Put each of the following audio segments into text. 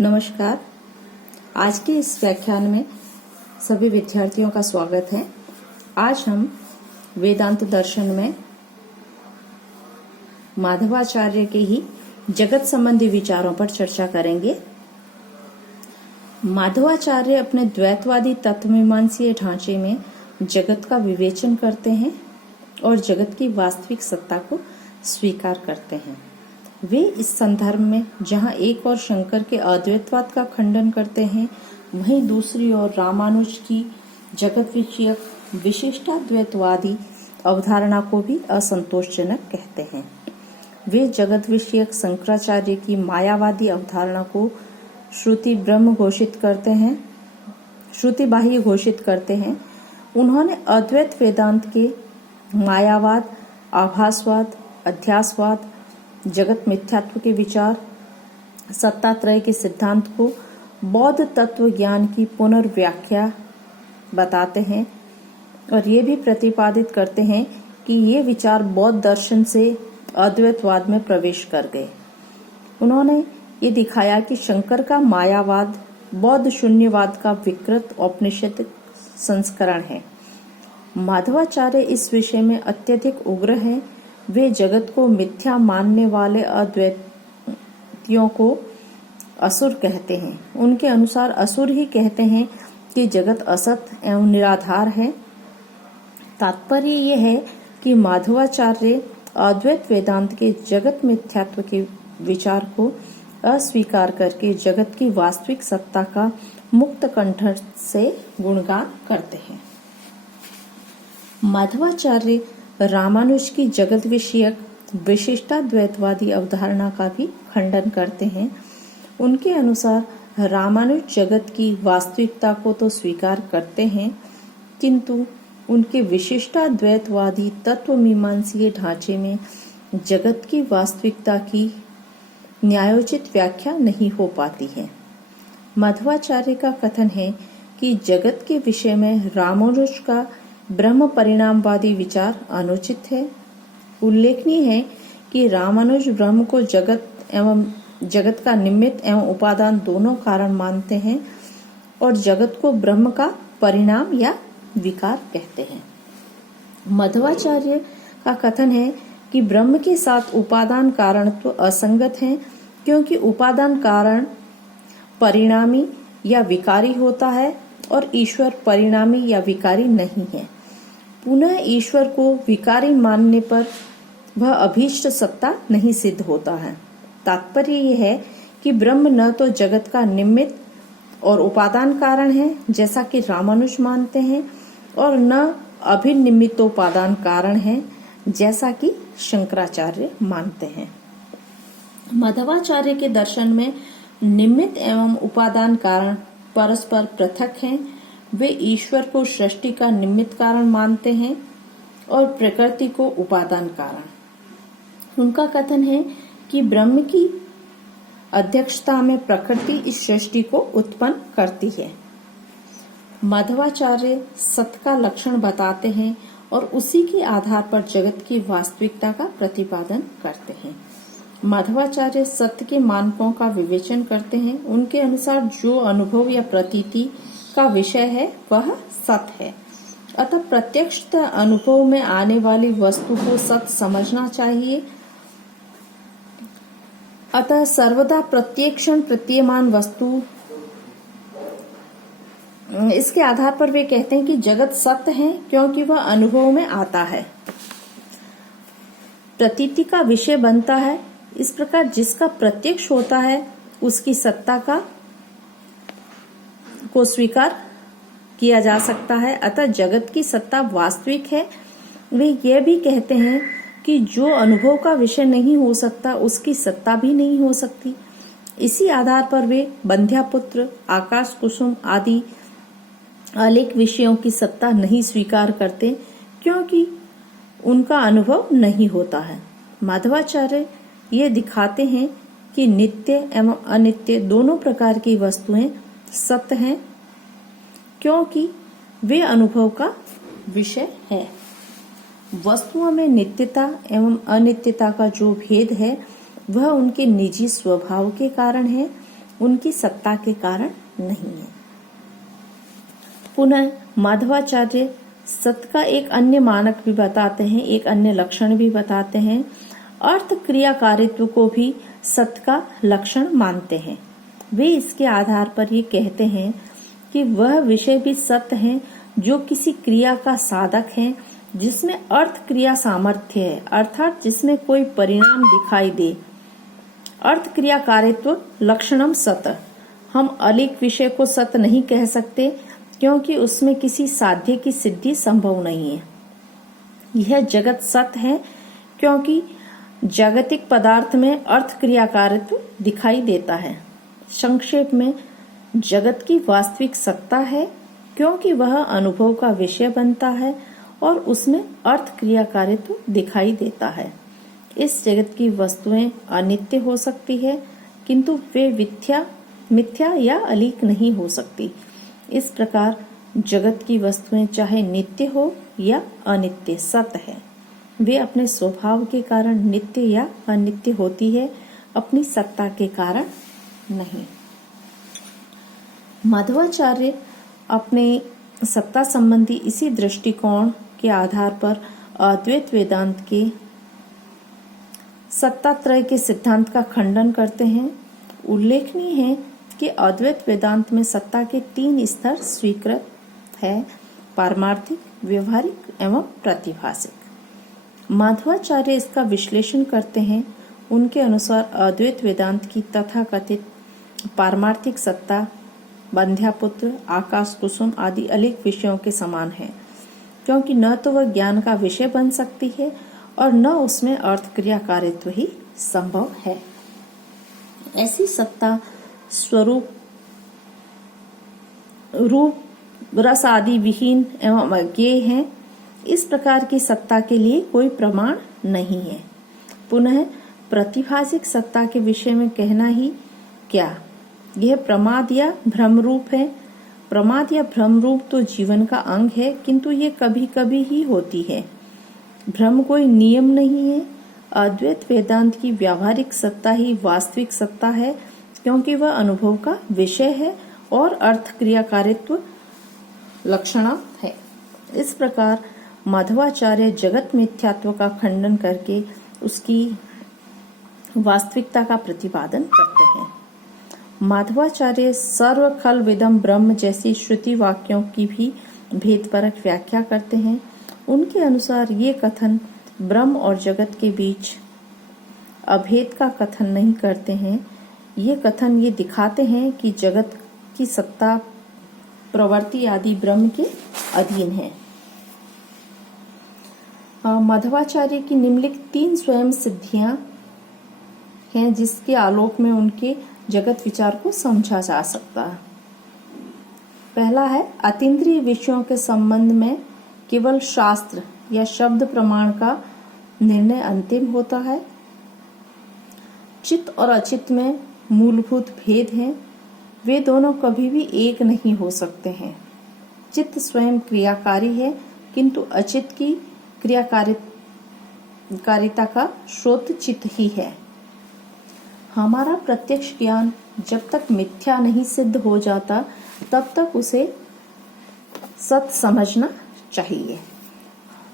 नमस्कार। आज के इस व्याख्यान में सभी विद्यार्थियों का स्वागत है। आज हम वेदांत दर्शन में माधवाचार्य के ही जगत संबंधी विचारों पर चर्चा करेंगे। माधवाचार्य अपने द्वैतवादी तत्वमीमांसीय ढांचे में जगत का विवेचन करते हैं और जगत की वास्तविक सत्ता को स्वीकार करते हैं। वे इस संदर्भ में जहां एक और शंकर के अद्वैतवाद का खंडन करते हैं, वहीं दूसरी ओर रामानुज की जगत विषयक विशिष्टाद्वैतवादी अवधारणा को भी असंतोषजनक कहते हैं। वे जगत विषयक शंकराचार्य की मायावादी अवधारणा को श्रुति बाह्य घोषित करते हैं। उन्होंने अद्वैत वेदांत के मायावाद, आभासवाद, अध्यासवाद, जगत मिथ्यात्व के विचार, सत्तात्रय के सिद्धांत को बौद्ध तत्व ज्ञान की पुनर्व्याख्या बताते हैं और ये भी प्रतिपादित करते हैं कि ये विचार बौद्ध दर्शन से अद्वैतवाद में प्रवेश कर गए। उन्होंने ये दिखाया कि शंकर का मायावाद बौद्ध शून्यवाद का विकृत औपनिषदिक संस्करण है। माधवाचार्य इस विषय में अत्यधिक उग्र हैं। वे जगत को मिथ्या मानने वाले अद्वैतियों को असुर कहते हैं। उनके अनुसार असुर ही कहते हैं कि जगत असत एवं निराधार है। तात्पर्य यह है कि माधवाचार्य अद्वैत वेदांत के जगत मिथ्यात्व के विचार को अस्वीकार करके जगत की वास्तविक सत्ता का मुक्त कंठ से गुणगान करते हैं। माधवाचार्य रामानुज की जगत विषयक विशिष्टाद्वैतवादी अवधारणा का भी खंडन करते हैं। उनके अनुसार रामानुज जगत की वास्तविकता को तो स्वीकार करते हैं, किंतु उनके विशिष्टाद्वैतवादी तत्वमीमांसीय ढांचे में जगत की वास्तविकता की न्यायोचित व्याख्या नहीं हो पाती है। माधवाचार्य का कथन है कि जगत के विषय में रामानुज का ब्रह्म परिणामवादी विचार अनुचित है। उल्लेखनीय है कि रामानुज ब्रह्म को जगत का निमित्त एवं उपादान दोनों कारण मानते हैं और जगत को ब्रह्म का परिणाम या विकार कहते हैं। माधवाचार्य का कथन है कि ब्रह्म के साथ उपादान कारण तो असंगत है, क्योंकि उपादान कारण परिणामी या विकारी होता है और ईश्वर परिणामी या विकारी नहीं है। पुनः ईश्वर को विकारी मानने पर वह अभीष्ट सत्ता नहीं सिद्ध होता है। तात्पर्य यह है कि ब्रह्म न तो जगत का निमित्त और उपादान कारण है जैसा कि रामानुज मानते हैं, और न अभिनिमित्तोपादान कारण है जैसा कि शंकराचार्य मानते हैं। माधवाचार्य के दर्शन में निमित्त एवं उपादान कारण परस्पर पृथक हैं। वे ईश्वर को सृष्टि का निमित्त कारण मानते हैं और प्रकृति को उपादान कारण। उनका कथन है कि ब्रह्म की अध्यक्षता में प्रकृति इस सृष्टि को उत्पन्न करती है। माधवाचार्य सत्य का लक्षण बताते हैं और उसी के आधार पर जगत की वास्तविकता का प्रतिपादन करते हैं। माधवाचार्य सत्य के मानकों का विवेचन करते हैं। उनके अनुसार जो अनुभव या प्रतीति का विषय है वह सत्य है। अतः प्रत्यक्ष अनुभव में आने वाली वस्तु को सत्य समझना चाहिए। अतः सर्वदा प्रत्यक्षण प्रतीयमान वस्तु, इसके आधार पर वे कहते हैं कि जगत सत्य है क्योंकि वह अनुभव में आता है, प्रतीति का विषय बनता है। इस प्रकार जिसका प्रत्यक्ष होता है उसकी सत्ता को स्वीकार किया जा सकता है। अतः जगत की सत्ता वास्तविक है। वे यह भी कहते हैं कि जो अनुभव का विषय नहीं हो सकता उसकी सत्ता भी नहीं हो सकती। इसी आधार पर वे बंध्यापुत्र, आकाश कुसुम आदि अनेक विषयों की सत्ता नहीं स्वीकार करते, क्योंकि उनका अनुभव नहीं होता है। माधवाचार्य ये दिखाते हैं कि नित्य एवं अनित्य दोनों प्रकार की वस्तुएं सत्य हैं, क्योंकि वे अनुभव का विषय है। वस्तुओं में नित्यता एवं अनित्यता का जो भेद है वह उनके निजी स्वभाव के कारण है। उनकी सत्ता के कारण नहीं है। पुनः माधवाचार्य सत का एक अन्य मानक भी बताते हैं, एक अन्य लक्षण भी बताते हैं। अर्थ क्रियाकारित्व को भी सत का लक्षण मानते हैं। वे इसके आधार पर ये कहते हैं कि वह विषय भी सत्य है जो किसी क्रिया का साधक है, जिसमें अर्थ क्रिया सामर्थ्य है, अर्थात जिसमें कोई परिणाम दिखाई दे। अर्थ क्रियाकारित्व लक्षणम सत। हम अलिक विषय को सत्य नहीं कह सकते क्योंकि उसमें किसी साध्य की सिद्धि संभव नहीं है। यह जगत सत्य है क्योंकि जागतिक पदार्थ में अर्थ क्रियाकारित्व दिखाई देता है। संक्षेप में, जगत की वास्तविक सत्ता है क्योंकि वह अनुभव का विषय बनता है और उसमें अर्थ क्रियाकारित्व दिखाई देता है। इस जगत की वस्तुएं अनित्य हो सकती है किंतु वे मिथ्या या अलीक नहीं हो सकती। इस प्रकार जगत की वस्तुएं चाहे नित्य हो या अनित्य सत्य है। वे अपने स्वभाव के कारण नित्य या अनित्य होती है, अपनी सत्ता के कारण नहीं। माधवाचार्य अपने सत्ता संबंधी इसी दृष्टिकोण के आधार पर अद्वैत वेदांत के सत्तात्रय के सिद्धांत का खंडन करते हैं। उल्लेखनीय है कि अद्वैत वेदांत में सत्ता के 3 स्तर स्वीकृत है: पारमार्थिक, व्यवहारिक एवं प्रातिभासिक। माधवाचार्य इसका विश्लेषण करते हैं। उनके अनुसार अद्वैत वेदांत की तथाकथित पारमार्थिक सत्ता बंध्यापुत्र, आकाश कुसुम आदि अनेक विषयों के समान है, क्योंकि न तो वह ज्ञान का विषय बन सकती है और न उसमें अर्थ क्रियाकारित्व ही संभव है। ऐसी सत्ता स्वरूप, रूप, रस आदि विहीन एवं अज्ञेय है। इस प्रकार की सत्ता के लिए कोई प्रमाण नहीं है। पुनः प्रतिभासिक सत्ता के विषय में कहना ही क्या, यह प्रमाद या भ्रम रूप है। प्रमाद या भ्रम रूप तो जीवन का अंग है, किंतु ये कभी कभी ही होती है। भ्रम कोई नियम नहीं है। अद्वैत वेदांत की व्यावहारिक सत्ता ही वास्तविक सत्ता है, क्योंकि वह अनुभव का विषय है और अर्थ क्रियाकारित्व लक्षण है। इस प्रकार माधवाचार्य जगत मिथ्यात्व का खंडन करके उसकी वास्तविकता का प्रतिपादन करते हैं। माधवाचार्य सर्व खल विदम ब्रह्म जैसी श्रुति वाक्यों की भी भेदपरक व्याख्या करते हैं। उनके अनुसार ये कथन ब्रह्म और जगत के बीच अभेद का कथन नहीं करते हैं। ये कथन ये दिखाते हैं कि जगत की सत्ता प्रवृत्ति आदि ब्रह्म के अधीन है। माधवाचार्य की निम्नलिखित 3 स्वयं सिद्धियां हैं, जिसके आलोक में उनके जगत विचार को समझा जा सकता है। पहला है, अतीन्द्रिय विषयों के संबंध में केवल शास्त्र या शब्द प्रमाण का निर्णय अंतिम होता है। चित्त और अचित्त में मूलभूत भेद हैं। वे दोनों कभी भी एक नहीं हो सकते हैं। चित्त स्वयं क्रियाकारी है, किंतु अचित्त की क्रियाकारिता का स्रोत चित्त ही है। हमारा प्रत्यक्ष ज्ञान जब तक मिथ्या नहीं सिद्ध हो जाता, तब तक उसे सत्य समझना चाहिए।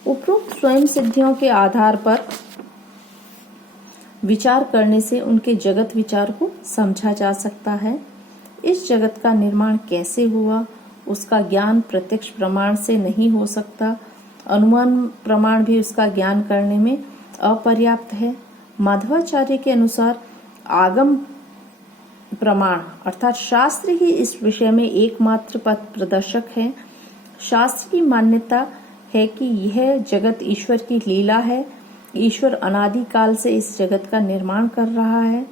उपरोक्त स्वयं सिद्धियों के आधार पर विचार करने से उनके जगत विचार को समझा जा सकता है। इस जगत का निर्माण कैसे हुआ, उसका ज्ञान प्रत्यक्ष प्रमाण से नहीं हो सकता। अनुमान प्रमाण भी उसका ज्ञान करने में अपर्याप्त है। माधवाचार्य के अनुसार आगम प्रमाण अर्थात शास्त्र ही इस विषय में एकमात्र पथ प्रदर्शक है। शास्त्र की मान्यता है कि यह जगत ईश्वर की लीला है। ईश्वर अनादि काल से इस जगत का निर्माण कर रहा है।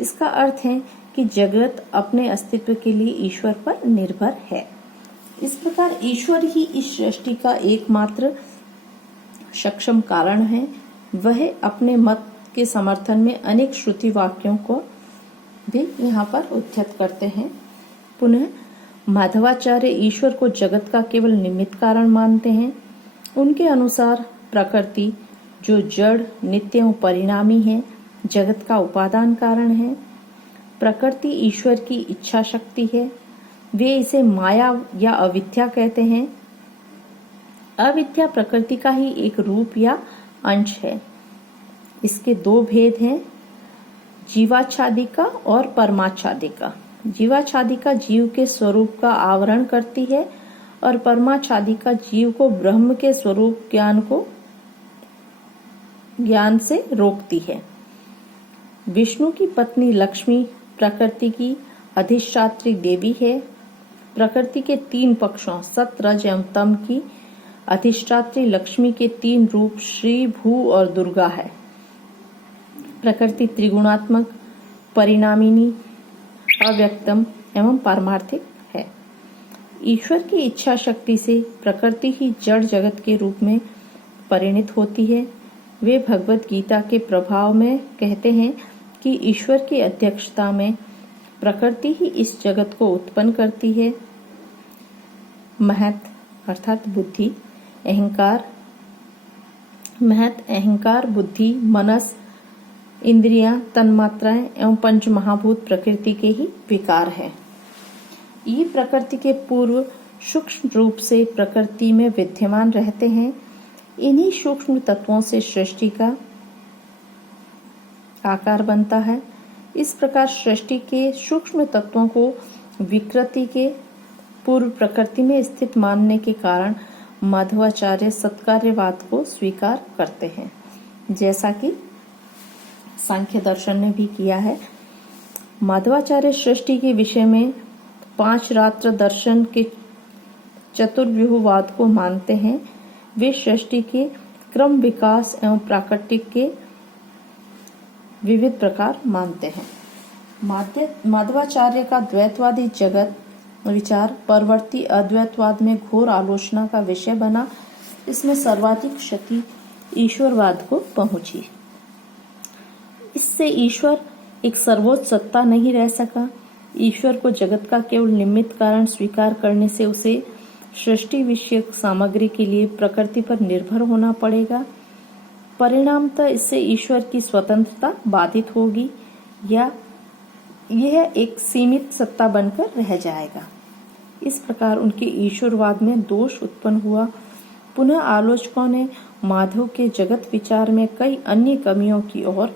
इसका अर्थ है कि जगत अपने अस्तित्व के लिए ईश्वर पर निर्भर है। इस प्रकार ईश्वर ही इस सृष्टि का एकमात्र सक्षम कारण है। वह अपने मत के समर्थन में अनेक श्रुति वाक्यों को भी यहाँ पर उद्धृत करते हैं। पुनः माधवाचार्य ईश्वर को जगत का केवल निमित्त कारण मानते हैं। उनके अनुसार प्रकृति जो जड़, नित्य और परिणामी है, जगत का उपादान कारण है। प्रकृति ईश्वर की इच्छा शक्ति है। वे इसे माया या अविद्या कहते हैं। अविद्या प्रकृति का ही एक रूप या अंश है। इसके दो भेद हैं, जीवाच्छादिका और परमाच्छादिका। जीवाच्छादिका जीव के स्वरूप का आवरण करती है और परमाच्छादिका जीव को ब्रह्म के स्वरूप ज्ञान से रोकती है। विष्णु की पत्नी लक्ष्मी प्रकृति की अधिष्ठात्री देवी है। प्रकृति के तीन पक्षों सत, रज एवं तम की अधिष्ठात्री लक्ष्मी के तीन रूप श्री, भू और दुर्गा है। प्रकृति त्रिगुणात्मक, परिणामिनी, अव्यक्तम एवं पारमार्थिक है। ईश्वर की इच्छा शक्ति से प्रकृति ही जड़ जगत के रूप में परिणित होती है। वे भगवत गीता के प्रभाव में कहते हैं कि ईश्वर की अध्यक्षता में प्रकृति ही इस जगत को उत्पन्न करती है। महत अर्थात बुद्धि, अहंकार, महत अहंकार, बुद्धि, मनस, इंद्रियां, तन्मात्राएं एवं पंच महाभूत प्रकृति के ही विकार है। ये प्रकृति के पूर्व सूक्ष्म रूप से प्रकृति में विद्यमान रहते हैं। इन्हीं सूक्ष्म तत्वों से सृष्टि का आकार बनता है। इस प्रकार सृष्टि के सूक्ष्म तत्वों को विकृति के पूर्व प्रकृति में स्थित मानने के कारण माधवाचार्य सत्कार्यवाद को स्वीकार करते हैं, जैसा कि सांख्य दर्शन ने भी किया है। माधवाचार्य सृष्टि के विषय में पांच रात्र दर्शन के चतुर्व्यूहवाद को मानते हैं। वे सृष्टि के क्रम, विकास एवं प्राकृतिक के विविध प्रकार मानते हैं। माधवाचार्य का द्वैतवादी जगत विचार परवर्ती अद्वैतवाद में घोर आलोचना का विषय बना। इसमें सर्वाधिक क्षति ईश्वरवाद को पहुंची। इससे ईश्वर एक सर्वोच्च सत्ता नहीं रह सका। ईश्वर को जगत का केवल निमित्त कारण स्वीकार करने से उसे सृष्टि विषयक सामग्री के लिए प्रकृति पर निर्भर होना पड़ेगा। परिणामतः इससे ईश्वर की स्वतंत्रता बाधित होगी या यह एक सीमित सत्ता बनकर रह जाएगा। इस प्रकार उनके ईश्वरवाद में दोष उत्पन्न हुआ। पुनः आलोचकों ने माधव के जगत विचार में कई अन्य कमियों की ओर